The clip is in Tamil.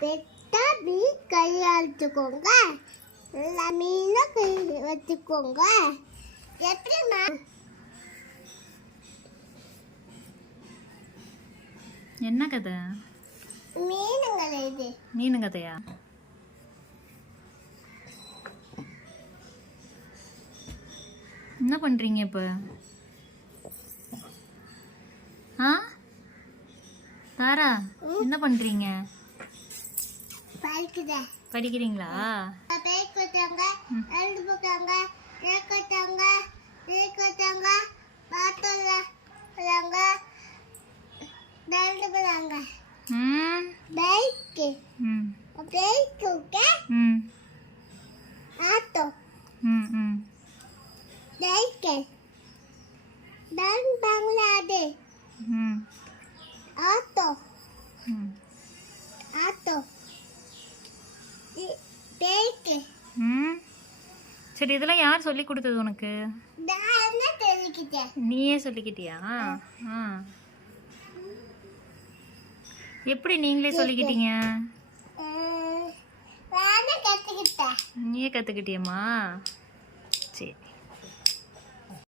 பெட்டா மீன் கையாளுச்சுக்கோங்க. எல்லா மீனும் கை வச்சுக்கோங்க. எப்படிமா என்ன கதை? மீனுங்கள் இது. மீனு கதையா? என்ன பண்றீங்க இப்ப? தாரா, என்ன பண்றீங்க? படிக்கிறீங்களா? சரி, இதெல்லாம் யார் சொல்லி கொடுத்தது உனக்கு? நீயே சொல்லிக்கிட்டியா? எப்படி நீங்களே சொல்லிக்கிட்டீங்க? நீயே கத்துக்கிட்டியம்மா? சரி.